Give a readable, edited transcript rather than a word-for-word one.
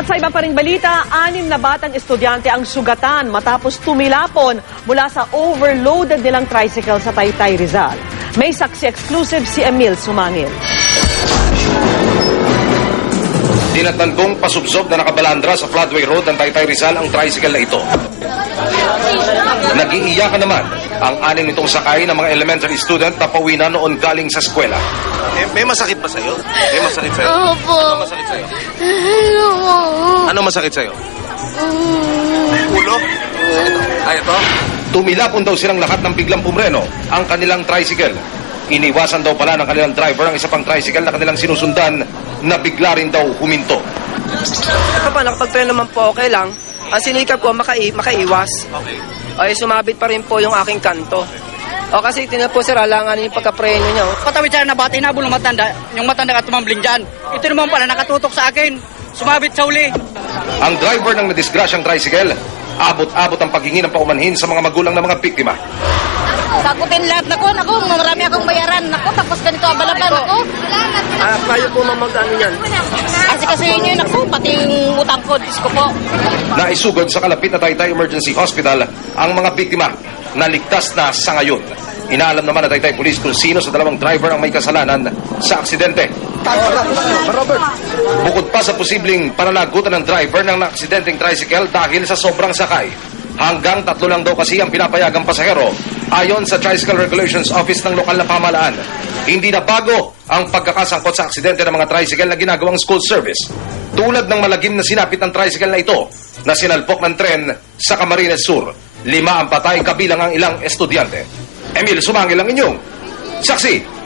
At sa iba pa ring balita, 6 na batang estudyante ang sugatan matapos tumilapon mula sa overloaded nilang tricycle sa Taytay, Rizal. May saksi exclusive si Emil Sumangil. Tinatantong pasubsob na nakabalandra sa Floodway Road ng Taytay, Rizal ang tricycle na ito. Nag-iiyakan naman ang 6 nitong sakay ng mga elementary student na pauwi na noon galing sa eskwela. May masakit ba sa'yo? May masakit sa'yo? Opo. Ano masakit sa'yo? Ano masakit sa'yo? Ulo? Ay, ito? Tumilapon daw silang lahat ng biglang pumreno ang kanilang tricycle. Iniwasan daw pala ng kanilang driver ang isa pang tricycle na kanilang sinusundan na bigla rin daw huminto. Ito pa, nakapagpreno naman po, okay lang. Ang sinikap ko, makaiwas. Okay. Ay, sumabit pa rin po yung aking kanto. O kasi tinan po sir, alanganin yung pagkapreno niya. Patawid siya na bata, inabol ng matanda. Yung matanda ka tumambling dyan. Ito naman pala nakatutok sa akin. Sumabit sa uli. Ang driver ng nadisgrasyang tricycle, abot-abot ang paghingi ng paumanhin sa mga magulang ng mga biktima. Sagutin lahat na ko. Naku, marami akong bayaran. Naku, tapos ganito abalaban. Naku. Kayo po mamagano yan. Kasi yun, naku, pati yung utang ko, Diyos ko po. Naisugod sa kalapit na Taytay Emergency Hospital ang mga biktima na ligtas na sa ngayon. Inaalam naman na Taytay Police kung sino sa dalawang driver ang may kasalanan sa aksidente. Bukod pa sa posibleng pananagutan ng driver ng aksidenteng tricycle dahil sa sobrang sakay. Hanggang 3 lang daw kasi ang pinapayagang pasahero ayon sa Tricycle Regulations Office ng lokal na pamahalaan. Hindi na bago ang pagkakasangkot sa aksidente ng mga tricycle na ginagawang school service. Tulad ng malagim na sinapit ng tricycle na ito na sinalpok ng tren sa Camarines Sur. 5 ang patay kabilang ang ilang estudyante. Emil Sumangil ang inyong saksi.